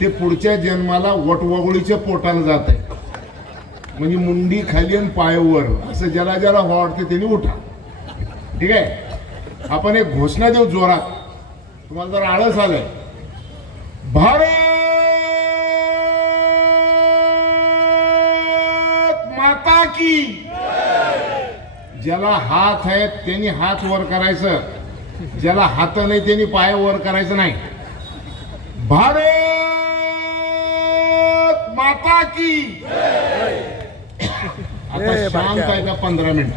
ते पुढच्या जन्माला वटवगळीच्या पोटाला जात आहे. म्हणजे मुंडी खाली आणि पायावर असं ज्याला ज्याला वाटते त्यांनी उठा. ठीक आहे, आपण एक घोषणा देऊ जोरात. तुम्हाला जर आळस आलंय, भारत माता की. ज्याला हात आहेत त्यांनी हात वर करायचं, ज्याला हात नाही त्यांनी पाय वर करायचं नाही. भारत माता की. आता शांत आहे का 15 मिनिट?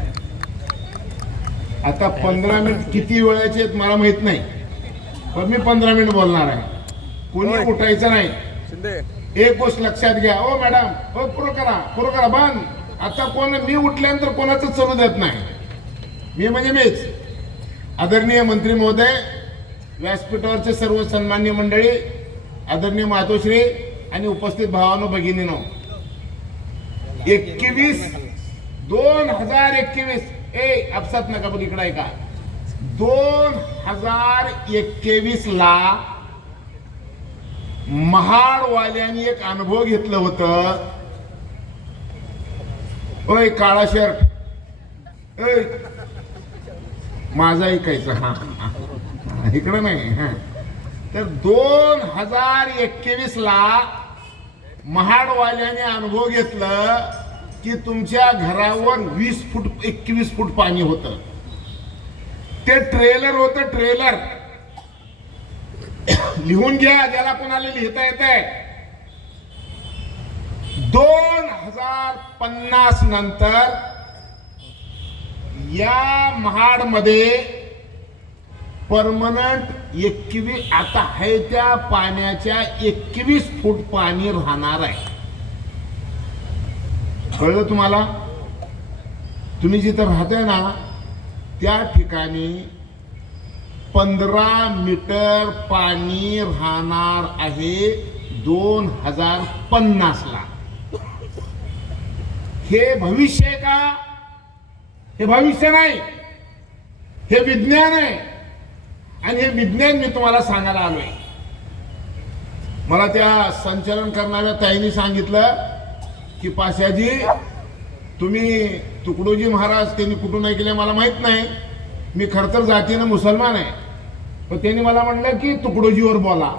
आता 15 मिनिट किती वेळाचे आहेत मला माहित नाही, पण मी 15 मिनिट बोलणार आहे. कोणी उठायचं नाही. एक गोष्ट लक्षात घ्या. ओ मॅडम, ओ पुरं करा बंद. आता कोण मी उठल्यानंतर कोणाचं चालू देत नाही. मी म्हणजे मीच. आदरणीय मंत्री महोदय, व्यासपीठावरचे सर्व सन्मान्य मंडळी, आदरणीय मातोश्री आणि उपस्थित भावांनो भगिनींनो, 2021 अपसात नका बघ इकडे का. 2021 ला महाडवाल्यांनी एक अनुभव घेतलं होतं. ओय काळा शर्ट, माझा ऐकायचं. हा इकडं नाही. हा तर 2021 ला महाडवाल्याने अनुभव घेतलं की तुमच्या घरावर 20 फूट 21 फूट पाणी होतं. ते ट्रेलर होतं. ट्रेलर लिहून घ्या ज्याला कोणाला लिहिता येतंय. 2050 नंतर या महाडमध्ये परमनंट 21 आता आहे त्या पाण्याच्या 21 फूट पाणी राहणार आहे. कळलं तुम्हाला? तुम्ही जिथं राहताय ना त्या ठिकाणी 15 मीटर पाणी राहणार आहे 2050 ला. हे भविष्य आहे का? हे भविष्य नाही, हे विज्ञान आहे. आणि हे विज्ञान मी तुम्हाला सांगायला आलोय. मला त्या संचलन करणाऱ्या ताईंनी सांगितलं की पाशाजी तुम्ही तुकडोजी महाराज त्यांनी कुठून ऐकले मला माहित नाही. मी खरं तर जातीनं मुसलमान आहे, पण त्यांनी मला म्हणलं की तुकडोजीवर बोला.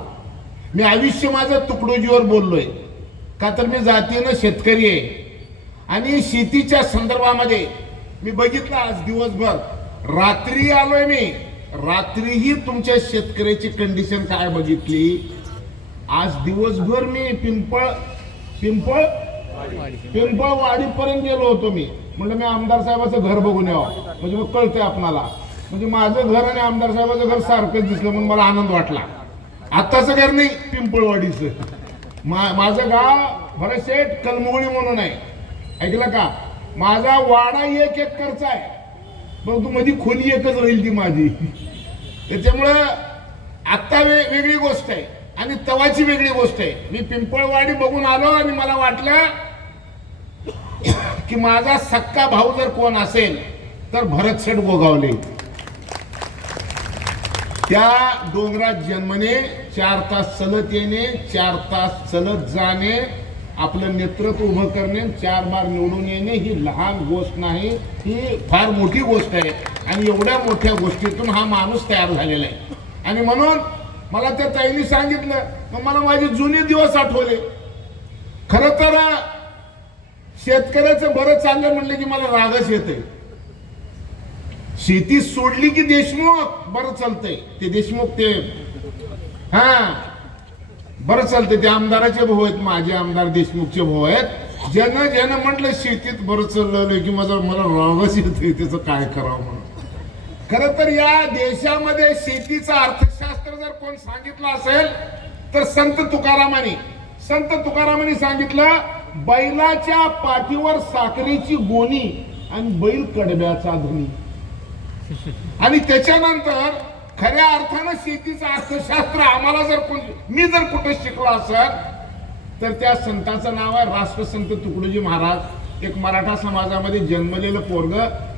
मी आयुष्य माझं तुकडोजीवर बोललोय का तर मी जातीनं शेतकरी आहे. आणि शेतीच्या संदर्भामध्ये मी बघितलं आज दिवसभर. रात्री आलोय मी, रात्रीही तुमच्या शेतकऱ्याची कंडिशन काय बघितली. आज दिवसभर मी पिंपळवाडीपर्यंत गेलो होतो. मी म्हणलं मी आमदार साहेबाचं घर बघून यावं, म्हणजे मग कळतंय आपणाला. म्हणजे माझं घर आणि आमदार साहेबाचं घर सारखंच दिसलं म्हणून मला आनंद वाटला. आत्ताचं घर नाही पिंपळवाडीचं. माझं गाव भरतशेठ कलमोळी म्हणून आहे, ऐकलं का? माझा वाडा 1 एकरचा आहे, पण तू मध्ये खोली एकच राहील ती माझी. त्याच्यामुळं आत्ता वेगळी गोष्ट आहे आणि तवाची वेगळी गोष्ट आहे. मी पिंपळवाडी बघून आलो आणि मला वाटलं की माझा सक्का भाऊ जर कोण असेल तर भरतशेठ गोगावले. त्या डोंगरात जन्मने, 4 तास चलत येणे, 4 तास चलत जाणे, आपलं नेतृत्व उभं करणे, 4 बार निवडून येणे ही लहान गोष्ट नाही, ही फार मोठी गोष्ट आहे. आणि एवढ्या मोठ्या गोष्टीतून हा माणूस तयार झालेला आहे. आणि म्हणून मला त्या ताईंनी सांगितलं, मग मला माझे जुने दिवस आठवले. खरं तर शेतकऱ्याचं बरं चाललं म्हणलं की मला रागच येते. शेती सोडली की देशमुख बरं चालतंय. ते देशमुख ते बरं चालतंय. ते आमदाराचे भाऊ आहेत, माझे आमदार देशमुखचे भाऊ आहेत. ज्यानं म्हटलं शेतीत बरं चाललं की मला रागच येतोय, त्याचं काय करावं म्हणून. खरं तर या देशामध्ये शेतीचं अर्थशास्त्र जर कोण सांगितलं असेल तर संत तुकारामांनी सांगितलं, बैलाच्या पाठीवर साखरेची गोणी आणि बैल कडब्याचा धनी. आणि त्याच्यानंतर खऱ्या अर्थानं शेतीचं अर्थशास्त्र आम्हाला मी जर कुठे शिकलो असेल तर त्या संताचं नाव आहे राष्ट्रसंत तुकडोजी महाराज. एक मराठा समाजामध्ये जन्मलेलं पोरग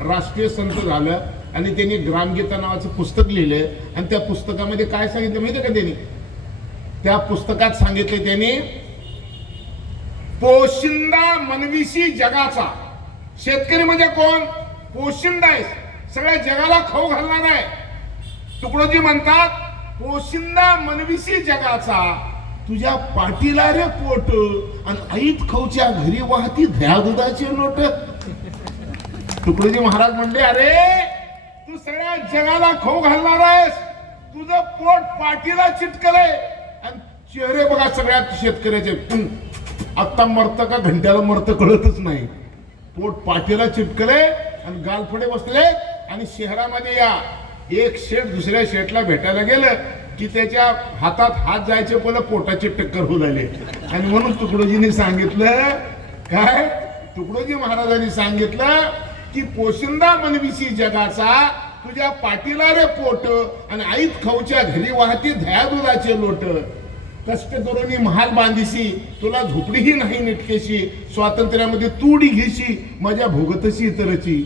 राष्ट्रीय संत झालं आणि त्यांनी ग्रामगीता नावाचं पुस्तक लिहिलंय. आणि त्या पुस्तकामध्ये काय सांगितलं माहितीये का? त्यांनी त्या पुस्तकात सांगितले त्यांनी, पोशिंदा मनविशी जगाचा. शेतकरी म्हणजे कोण? पोशिंदा आहे, सगळ्या जगाला खाऊ घालणार आहे. तुकडोजी म्हणतात, पोशिंदा मनविशी जगाचा, तुझ्या पाठीला रे पोट, आणि ऐत खाऊच्या घरी वाहती दह्या दुधाचे लोट. तुकडोजी महाराज म्हणले, अरे तू सगळ्या जगाला खाऊ घालणार आहेस, तुझं पोट पाठीला चिटकलंय, आणि चेहरे बघा सगळ्या शेतकऱ्याचे, आता मरत का घंट्याला मरत कळतच नाही. पोट पाठीला चिटकलंय आणि गालफडे बसले. आणि शहरामध्ये या एक शेठ दुसऱ्या शेठला भेटायला गेलं की त्याच्या हातात हात जायचे, पण पोटाची टक्कर होऊ लागले. आणि म्हणून तुकडोजींनी सांगितलं, काय तुकडोजी महाराजांनी सांगितलं की पोशिंदा मनविशी जगाचा, तुझ्या पाठीला रे पोट, आणि ऐत खाऊच्या घरी वाहती दह्या दुधाचे लोट. कष्ट करून महाल बांधीशी, तुला झोपडीही नाही निटकेशी, स्वातंत्र्यामध्ये तूडी घेशी, मजा भोगतशी इतरची.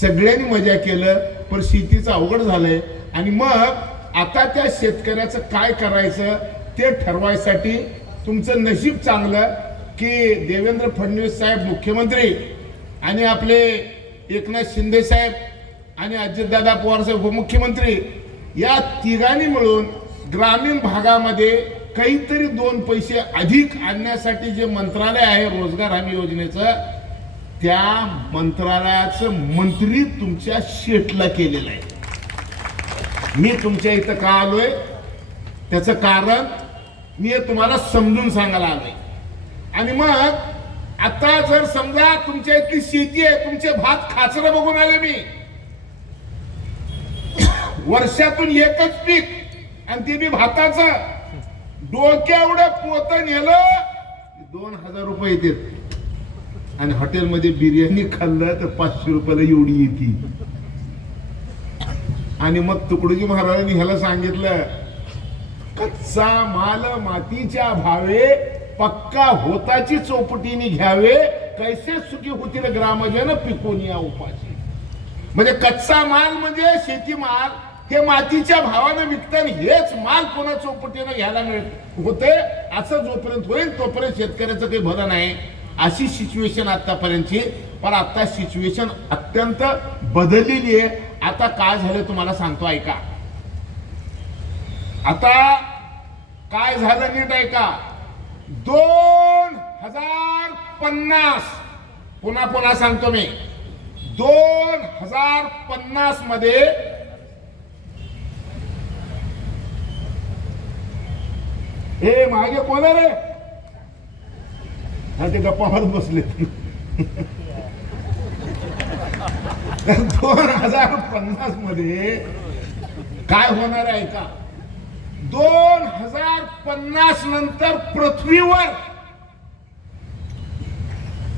सगळ्यांनी मजा केलं, पण शेतीचं अवघड झालंय. आणि मग आता त्या शेतकऱ्याचं काय करायचं ते ठरवायसाठी तुमचं नशीब चांगलं की देवेंद्र फडणवीस साहेब मुख्यमंत्री, आणि आपले एकनाथ शिंदे साहेब आणि अजितदादा पवार साहेब उपमुख्यमंत्री, या तिघांनी मिळून ग्रामीण भागामध्ये काहीतरी 2 पैसे अधिक आणण्यासाठी जे मंत्रालय आहे रोजगार हमी योजनेचं, त्या मंत्रालयाचं मंत्री तुमच्या शेठला केलेलं आहे. मी तुमच्या इथं का आलोय त्याचं कारण मी तुम्हाला समजून सांगायला आलोय. आणि मग आता जर समजा तुमच्या इथली शेती आहे, तुमचे भात खाचरं बघून आले मी, वर्षातून एकच पीक, आणि ते बी भाताचं, डोक्या एवढं पोत नेलं 2000 रुपये येतात. आणि हॉटेलमध्ये बिर्याणी खाल्लं तर 500 रुपयाला एवढी येते. आणि मग तुकडोजी महाराजांनी ह्याला सांगितलं, कच्चा माल मातीच्या भावे, पक्का होताची चौपटीने घ्यावे, कैसे सुखी होतील ग्रामजन पिकून या उपाशी. म्हणजे कच्चा माल म्हणजे शेतीमाल हे मातीच्या भावानं विकतं, हेच माल पुन्हा चौपटीनं घ्यायला मिळत होते. असं जोपर्यंत होईल तोपर्यंत शेतकऱ्याचं काही भलं नाही. अशी सिच्युएशन आतापर्यंतची. पण आता सिच्युएशन अत्यंत बदललेली आहे. आता काय झालं तुम्हाला सांगतो, ऐका. आता काय झालं नीट ऐका. 2050, पुन्हा सांगतो मी, 2050 मध्ये हे मागे कोण रे, हा ते गप्पा मारत बसले. 2050 मध्ये काय होणार आहे का? 2050 नंतर पृथ्वीवर,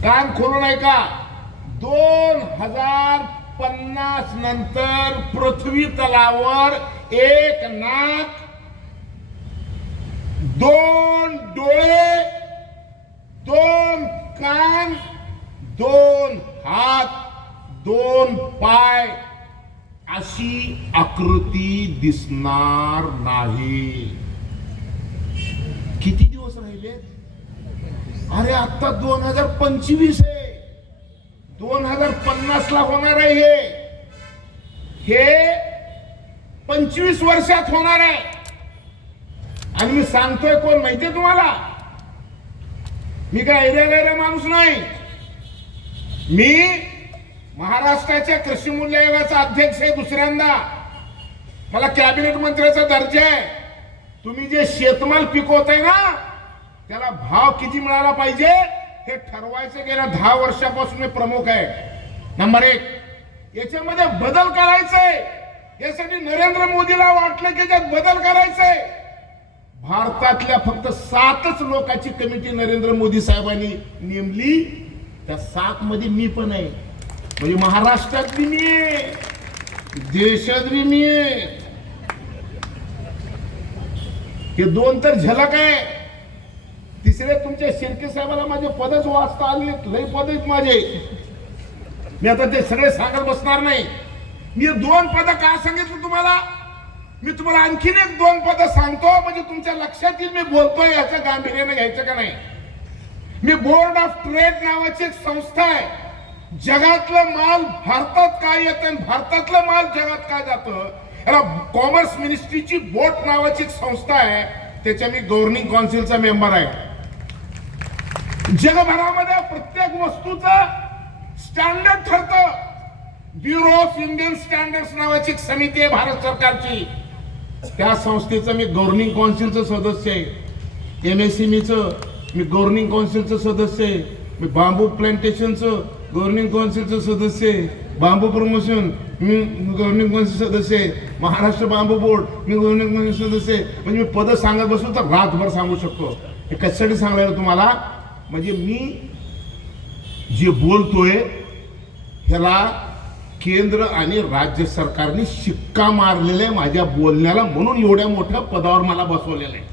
कान खोलून ऐका, 2050 नंतर पृथ्वी तलावर 1 नाक, 2 डोळे, 2 कान, 2 हात, 2 पाय अशी आकृती दिसणार नाही. किती दिवस राहिले? अरे आता 2025 आहे, 2050 ला होणार आहे. हे 25 वर्षात होणार आहे. आणि मी सांगतोय कोण माहितीये तुम्हाला? मी काय एरिया माणूस नाही. मी महाराष्ट्राच्या कृषी मूल्य आयोगाचा अध्यक्ष आहे दुसऱ्यांदा. मला कॅबिनेट मंत्र्याचा दर्जा आहे. तुम्ही जे शेतमाल पिकवताय ना त्याला भाव किती मिळाला पाहिजे हे ठरवायचं. गेल्या 10 वर्षापासून मी प्रमुख आहे. नंबर 1, याच्यामध्ये बदल करायचंय. यासाठी नरेंद्र मोदीला वाटलं की याच्यात बदल करायचंय. भारतातल्या फक्त 7च लोकांची कमिटी नरेंद्र मोदी साहेबांनी नेमली. त्या 7 मध्ये मी पण आहे. म्हणजे महाराष्ट्रात बी मी आहे, देशात बी मी आहे. हे 2 तर झलक आहे. तिसरे तुमच्या शिर्के साहेबांना माझे पदच वाचता आले. लय पद आहेत माझे. मी आता ते सगळे सांगत बसणार नाही. मी 2 पद का सांगितलं तुम्हाला? मी तुम्हाला आणखीन एक दोन पद सांगतो म्हणजे तुमच्या लक्षात येईल मी बोलतोय याचं गांभीर्याने घ्यायचं का नाही. मी बोर्ड ऑफ ट्रेड नावाची एक संस्था आहे. जगातलं माल भारतात काय येतं आणि भारतातलं माल जगात काय जातं याला कॉमर्स मिनिस्ट्रीची बोट नावाची एक संस्था आहे. त्याच्या मी गव्हर्निंग काउन्सिलचा मेंबर आहे. जगभरामध्ये प्रत्येक वस्तूचं स्टँडर्ड ठरतं. ब्युरो ऑफ इंडियन स्टँडर्ड्स नावाची एक समिती आहे भारत सरकारची. त्या संस्थेचं मी गव्हर्निंग काउन्सिलचं सदस्य आहे. MSMEचं मी गव्हर्निंग काउन्सिलचं सदस्य आहे. मी बांबू प्लांटेशनचं गव्हर्निंग काउन्सिलचं सदस्य आहे. बांबू प्रमोशन मी गव्हर्निंग काउन्सिल सदस्य आहे. महाराष्ट्र बांबू बोर्ड मी गव्हर्निंग काउन्सिल सदस्य आहे. म्हणजे मी पद सांगत बसलो तर रातभर सांगू शकतो. हे कशासाठी सांगायला तुम्हाला म्हणजे मी जे बोलतोय ह्याला केंद्र आणि राज्य सरकारने शिक्का मारलेला आहे माझ्या बोलण्याला म्हणून एवढ्या मोठ्या पदावर मला बसवलेलं आहे.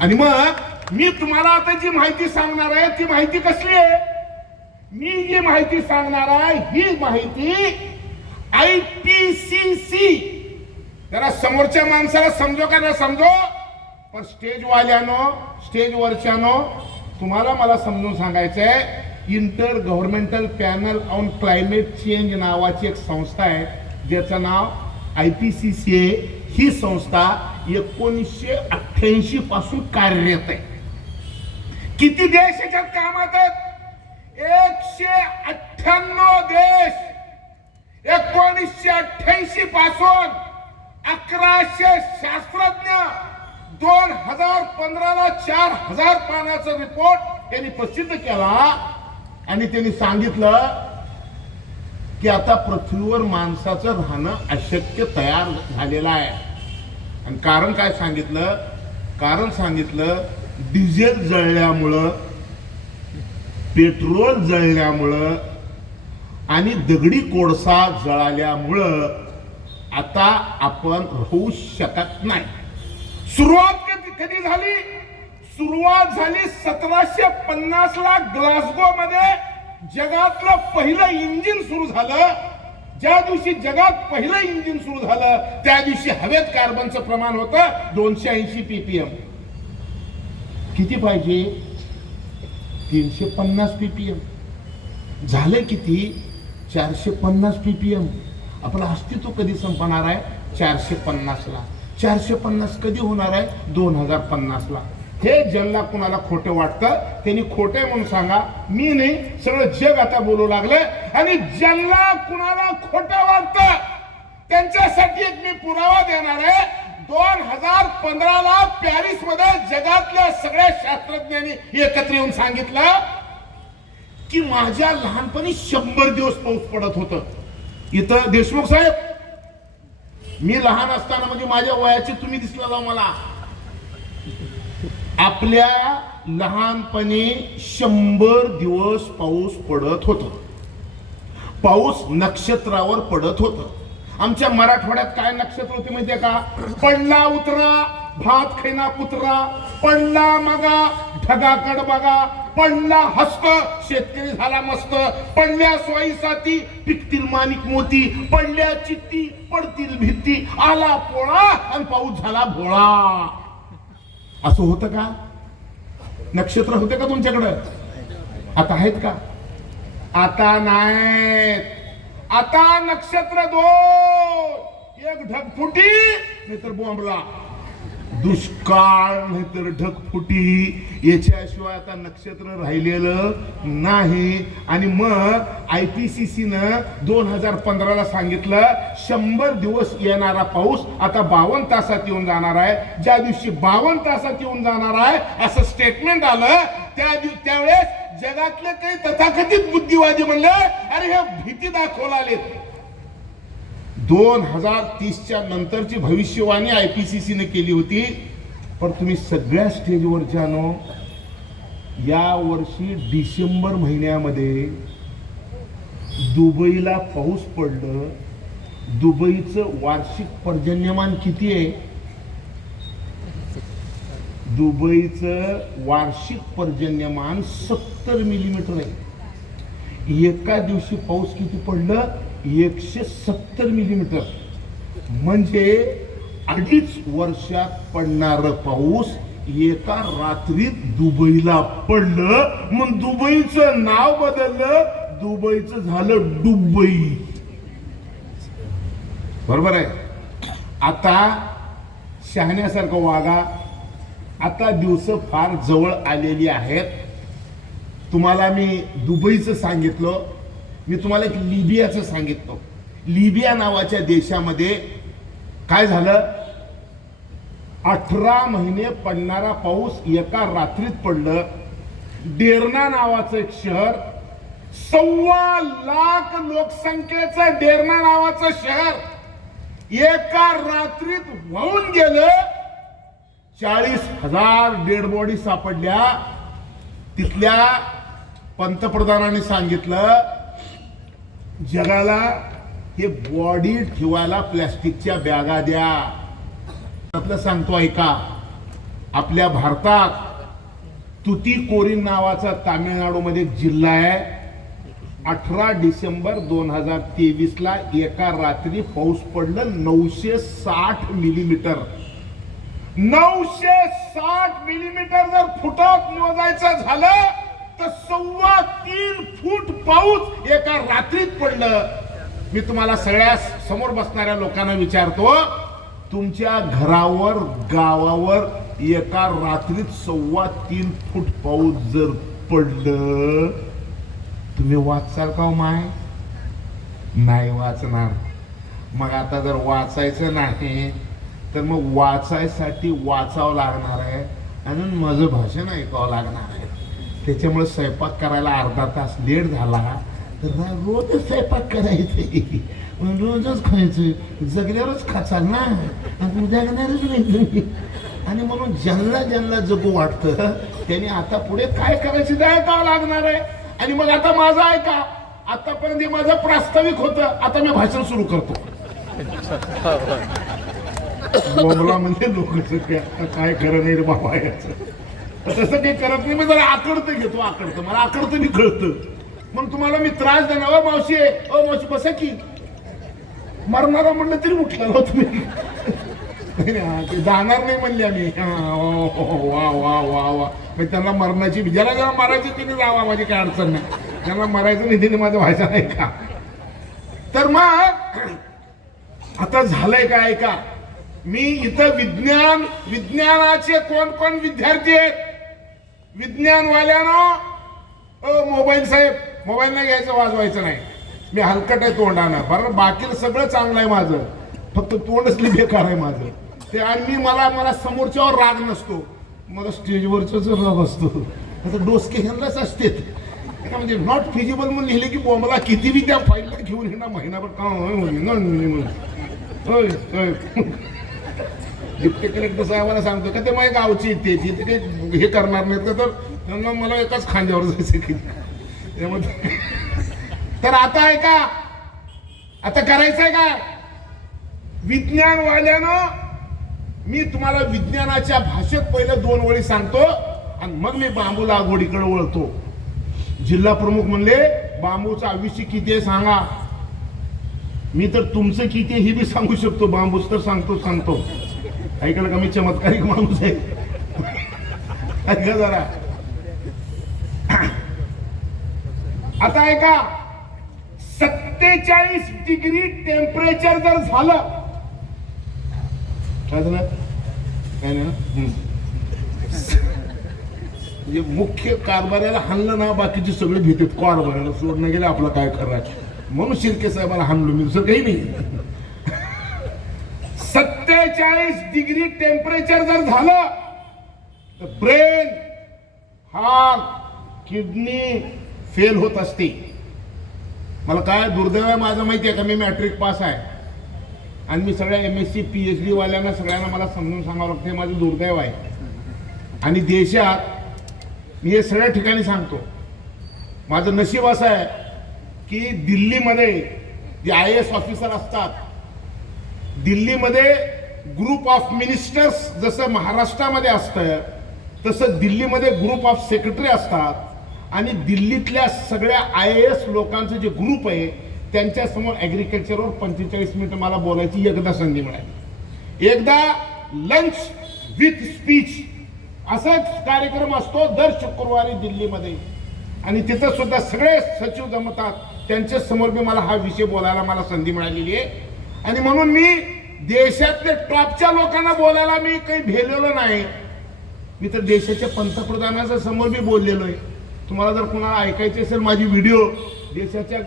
आणि मग मी तुम्हाला आता जी माहिती सांगणार आहे ती माहिती कसली आहे. मी जी माहिती सांगणार आहे ही माहिती IPCC जरा समोरच्या माणसाला समजो का ना समजो पण स्टेजवाल्यानो स्टेजवरच्यानो तुम्हाला मला समजून सांगायचंय. Inter governmental panel on climate change नावाची एक संस्था आहे ज्याचं नाव IPCC आहे. ही संस्था 1988 पासून कार्यरत आहे. किती देश याच्यात कामात आहेत 198 देश. 1988 पासून 1100 शास्त्रज्ञ 2015 ला 4000 पानाचा रिपोर्ट त्यांनी प्रसिद्ध केला आणि त्यांनी सांगितलं की आता पृथ्वीवर माणसाचं राहणं अशक्य तयार झालेलं आहे. आणि कारण काय सांगितलं कारण सांगितलं डिझेल जळल्यामुळं पेट्रोल जळल्यामुळं आणि दगडी कोळसा जळाल्यामुळं आता आपण राहू शकत नाही. सुरुवात कधी झाली सुरुवात झाली 1750 ला ग्लासगो मध्ये जगातलं पहिलं इंजिन सुरू झालं. ज्या दिवशी जगात पहिलं इंजिन सुरू झालं त्या दिवशी हवेत कार्बनचं प्रमाण होतं 280 ppm. किती पाहिजे 350 ppm. झाले किती 450 ppm. आपलं अस्तित्व कधी संपणार आहे 450 ला. 450 कधी होणार आहे 2050 ला. हे ज्यांना कुणाला खोटं वाटतं त्यांनी खोटे म्हणून सांगा. मी नाही सगळं जग आता बोलू लागलं. आणि ज्यांना कुणाला खोटं वाटतं त्यांच्यासाठी एक मी पुरावा देणार आहे. 2015 ला पॅरिस मध्ये जगातल्या सगळ्या शास्त्रज्ञांनी एकत्र येऊन सांगितलं की माझ्या लहानपणी 100 दिवस पाऊस पडत होतं. इथं देशमुख साहेब मी लहान असताना म्हणजे माझ्या वयाचे तुम्ही दिसलेला मला आपल्या लहानपणी 100 दिवस पाऊस पडत होता. पाऊस नक्षत्रावर पडत होता. आमच्या मराठवाड्यात काय नक्षत्र होते माहितीये का. पडला उतरा भात खैना कुत्रा, पडला मगा ढगाकड बघा, पडला हस्त शेतकरी झाला मस्त, पडल्या स्वाई साथी पिकतील माणिक मोती, पडल्या चित्ती पडतील भीती, आला पोळा आणि पाऊस झाला भोळा. असं होतं का. नक्षत्र होते का तुमच्याकडे. आता आहेत का. आता नाहीत. आता नक्षत्र दोन. एक ढगफुटी नाहीतर बोंबला, दुष्काळ नाहीतर ढगफुटी. याच्याशिवाय आता नक्षत्र राहिलेलं नाही. आणि मग IPCC न 2015 ला सांगितलं 100 दिवस येणारा पाऊस आता 52 तासात येऊन जाणार आहे. ज्या दिवशी 52 तासात येऊन जाणार आहे असं स्टेटमेंट आलं त्यावेळेस जगातले काही तथाकथित बुद्धिवादी म्हणले अरे हे भीती दाखवले. 2030च्या नंतरची भविष्यवाणी IPCC ने केली होती. पण तुम्ही सगळ्या स्टेजवर जाणो या वर्षी डिसेंबर महिन्यामध्ये दुबईला पाऊस पडलं. दुबईचं वार्षिक पर्जन्यमान किती आहे. दुबईचं वार्षिक पर्जन्यमान 70 मिलीमीटर आहे. एका दिवशी पाऊस किती पडलं 170 मिलीमीटर. म्हणजे 2.5 वर्षात पडणार पाऊस एका रात्रीत दुबईला पडलं, मग दुबईचं नाव बदललं, दुबईचं झालं दुबई. बरोबर आहे. आता शहाण्यासारखं वागा. आता दिवस फार जवळ आलेली आहेत. तुम्हाला मी दुबईचं सांगितलं, मी तुम्हाला एक लिबियाचं सांगितलं. लिबिया नावाच्या देशामध्ये काय झालं, 18 महिने पडणारा पाऊस एका रात्रीत पडलं. डेर्ना नावाचं एक शहर, 1.25 लाख लोकसंख्येचं डेर्ना नावाचं शहर एका रात्रीत वाहून गेलं. 40,000 डेड बॉडी सापडल्या. तिथल्या पंतप्रधानांनी सांगितलं, जगाला हे बॉडी ठेवायला प्लॅस्टिकच्या बॅगा द्या. त्यातलं सांगतो ऐका. आपल्या भारतात तुतीकोरीन नावाचा तामिळनाडूमध्ये एक जिल्हा आहे. 18 डिसेंबर 2023 ला एका रात्री पाऊस पडलं 960 मिलीमीटर. 960 मिलीमीटर जर फुटात मोजायचं झालं तर 3.25 फूट पाऊस एका रात्रीत पडलं. मी तुम्हाला सगळ्या समोर बसणाऱ्या लोकांना विचारतो, तुमच्या घरावर गावावर एका रात्रीत 3.25 फूट पाऊस जर पडलं, तुम्ही वाचाल का माय? नाही वाचणार. मग आता जर वाचायचं नाही तर मग वाचायसाठी वाचावं लागणार आहे आणि माझं भाषण ऐकावं लागणार आहे. त्याच्यामुळे स्वयंपाक करायला अर्धा तास लेट झाला तर रोज स्वयंपाक करायचे, रोजच खायचं, जगल्यावरच खाचाल ना, आणि जगणारच नाही तुम्ही. आणि म्हणून ज्यांना ज्यांना जगू वाटतं त्यांनी आता पुढे काय करायचं ते ऐकावं लागणार आहे. आणि मग आता माझं ऐका. आतापर्यंत हे माझं प्रास्ताविक होतं, आता मी भाषण सुरू करतो. बोमला म्हणजे लोक काय खरं नाही रे बाबा याचं. तसं काही करत नाही. मी जरा आकडतं घेतो, आकडतं मला आकडतं मी कळतं. मग तुम्हाला मी त्रास देणार. ओ मावशी, ओ मावशी बसा की. मरणारा म्हणलं तरी उठला हो तुम्ही. जाणार नाही म्हणले आम्ही. वा वा वा वा. त्यांना मरणाची, ज्याला ज्याला मारायची तिने जावा, माझी काय अडचण नाही. ज्यांना मारायचं नाही तिने माझं भाषा नाही का. तर मग आता झालंय काय का, मी इथं विज्ञानाचे कोण कोण विद्यार्थी आहेत, विज्ञानवाल्यानो, मोबाईल साहेब मोबाईल नाही घ्यायचं, वाजवायचं नाही. मी हलकट आहे तोंडानं, बरं बाकी सगळं चांगलं आहे माझं, फक्त तोंडच बेकार आहे माझं ते. आणि मला समोरच्यावर राग नसतो, मला स्टेजवरच राग असतो. आता डोसके ह्यांनाच असते. म्हणजे नॉट फिजिबल म्हणून लिहिले की मला किती बी त्या फाईलला घेऊन येणार महिनाभर काम. डिप्टी कलेक्टर साहेबांना सांगतो का ते माझ्या गावची तिथे काही हे करणार नाहीत का, तर त्यांना मला एकाच खांद्यावर जायचं की त्यामध्ये. तर आता आहे का, आता करायचंय काय विज्ञानवाल्यानं, मी तुम्हाला विज्ञानाच्या भाषेत पहिलं 2 ओळी सांगतो आणि मग मी बांबू लागवडीकडे वळतो. जिल्हा प्रमुख म्हणले बांबूचं आयुष्य किती आहे सांगा. मी तर तुमचं किती आहे हे बी सांगू शकतो, बांबूच तर सांगतो. ऐकलं का, मी चमत्कारिक माणूस आहे. ऐका जरा. आता ऐका, 47 डिग्री टेम्परेचर जर झालं, काय झालं काय नाही, म्हणजे मुख्य कारभाऱ्याला हाणलं ना, बाकीचे सगळे भीतात. कारभाऱ्याला सोडणं गेलं आपलं काय खरं, म्हणून शिर्के साहेबाला हाणलो मी, दुसरं काही नाही. 47 डिग्री टेम्परेचर जर झालं तर ब्रेन, हार्ट, किडनी फेल होत असते. मला काय दुर्दैव आहे माझं माहिती आहे का, मी मॅट्रिक पास आहे आणि मी सगळ्या MSc PhD वाल्यांना सगळ्यांना मला समजून सांगावं लागतं, माझं दुर्दैव आहे. आणि देशात मी हे सगळ्या ठिकाणी सांगतो, माझं नशीब असं आहे की दिल्लीमध्ये जे IAS ऑफिसर असतात, दिल्लीमध्ये ग्रुप ऑफ मिनिस्टर्स जसं महाराष्ट्रामध्ये असतं तसं दिल्लीमध्ये ग्रुप ऑफ सेक्रेटरी असतात. आणि दिल्लीतल्या सगळ्या IAS लोकांचं जे ग्रुप आहे त्यांच्या समोर ऍग्रिकल्चरवर 45 मिनिटं मला बोलायची एकदा संधी मिळाली. एकदा लंच विथ स्पीच असाच कार्यक्रम असतो दर शुक्रवारी दिल्लीमध्ये, आणि तिथं सुद्धा सगळे सचिव जमतात. त्यांच्या समोर मी मला हा विषय बोलायला मला संधी मिळालेली आहे. आणि म्हणून मी देशातल्या टॉपच्या लोकांना बोलायला मी काही भेलेलो नाही. मी तर देशाच्या पंतप्रधानाच्या समोर मी बोललेलो आहे. तुम्हाला जर कुणाला ऐकायचे असेल माझी व्हिडिओ, देशाच्या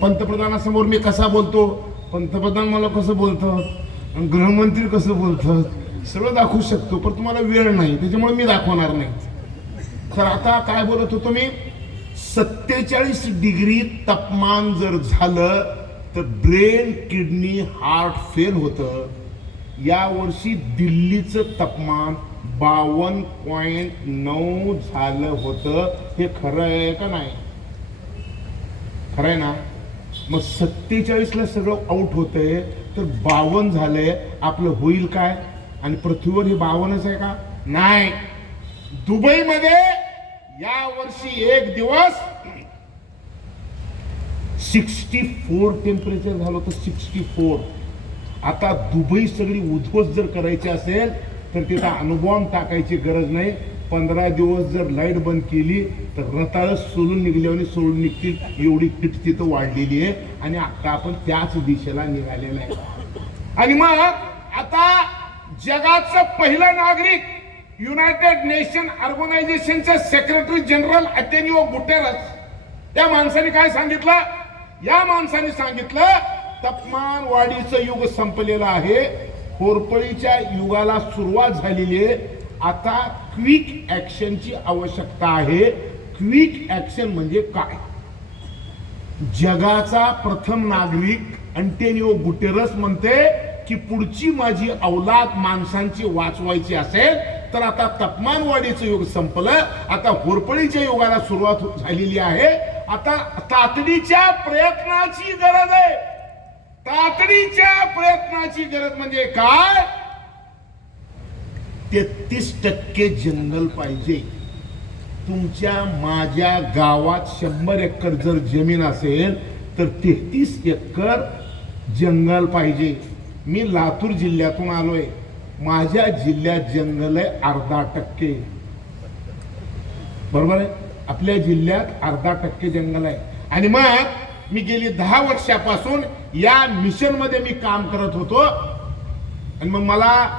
पंतप्रधानासमोर मी कसा बोलतो, पंतप्रधान मला कसं बोलतात, गृहमंत्री कसं बोलतात, सगळं दाखवू शकतो. पण तुम्हाला वेळ नाही, त्याच्यामुळे मी दाखवणार नाही. तर आता काय बोलत होतो मी, 47 डिग्री तापमान जर झालं तर ब्रेन, किडनी, हार्ट फेल होतं. या वर्षी दिल्लीचं तापमान 52.9 झालं होतं. हे खरं आहे का नाही? खरं आहे ना? मग 47ला सगळं आउट होतंय तर 52 झालंय, आपलं होईल काय? आणि पृथ्वीवर हे 52च आहे का? नाही. दुबईमध्ये या वर्षी एक दिवस 64 टेम्परेचर झालं होतं. 64. आता दुबई सगळी उद्ध्वस्त जर करायची असेल तर तिथं अणुबॉम्ब टाकायची गरज नाही. 15 दिवस जर लाईट बंद केली तर रताळ सोलून निघल्याने सोडून निघतील, एवढी हिट तिथं वाढलेली आहे. आणि आता आपण त्याच दिशेला निघालेला आहे. आणि मग आता जगाचं पहिलं नागरिक, युनायटेड नेशन ऑर्गनायझेशनचे सेक्रेटरी जनरल अँटोनियो गुटेरस, त्या माणसाने काय सांगितलं? या माणसाने सांगितलं तापमान वाढीचं युग संपलेलं आहे, होरपळीच्या युगाला सुरुवात झालेली आहे. आता क्विक ऍक्शनची आवश्यकता आहे. क्विक ऍक्शन म्हणजे काय? जगाचा प्रथम नागरिक अँटोनियो गुटेरस म्हणते की पुढची माझी औलाद माणसांची वाचवायची असेल तर आता तापमान वाढीचं युग संपलं, आता होरपळीच्या युगाला सुरुवात झालेली आहे. आता तातडीच्या प्रयत्नाची गरज आहे. तातडीच्या प्रयत्नाची गरज म्हणजे काय? 33% जंगल पाहिजे. तुमच्या माझ्या गावात 100 एकर जर जमीन असेल तर 33 एकर जंगल पाहिजे. मी लातूर जिल्ह्यातून आलोय. माझ्या जिल्ह्यात जंगल आहे अर्धा%. बरोबर आहे? आपल्या जिल्ह्यात अर्धा% जंगल आहे. आणि मग मी गेली 10 वर्षापासून या मिशन मध्ये मी काम करत होतो. आणि मग मला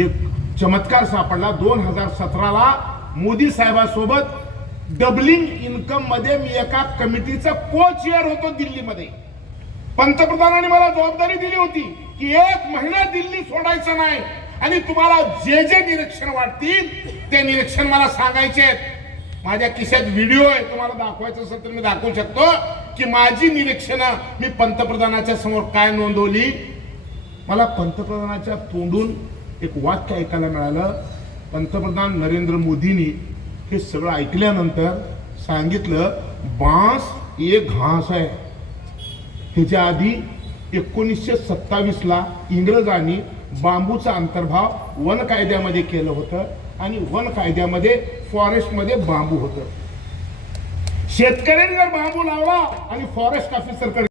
एक चमत्कार सापडला. 2017ला मोदी साहेबांसोबत डबलिंग इन्कम मध्ये मी एका कमिटीचा को चेअर होतो दिल्लीमध्ये. पंतप्रधानांनी मला जबाबदारी दिली होती की 1 महिना दिल्ली सोडायचं नाही, आणि तुम्हाला जे जे निरीक्षण वाटतील ते निरीक्षण मला सांगायचे आहेत. माझ्या खिशात व्हिडिओ आहे, तुम्हाला दाखवायचं असेल तर मी दाखवू शकतो की माझी निरीक्षणं मी पंतप्रधानाच्या समोर काय नोंदवली. मला पंतप्रधानाच्या तोंडून एक वाक्य ऐकायला मिळालं. पंतप्रधान नरेंद्र मोदींनी हे सगळं ऐकल्यानंतर सांगितलं, बांस एक घास आहे. ह्याच्या आधी 1927ला इंग्रजांनी बांबूचा अंतर्भाव वन कायद्यामध्ये केलं होतं, आणि वन कायद्यामध्ये फॉरेस्टमध्ये बांबू होतं. शेतकऱ्यांनी जर बांबू लावला आणि फॉरेस्ट ऑफिसरकडे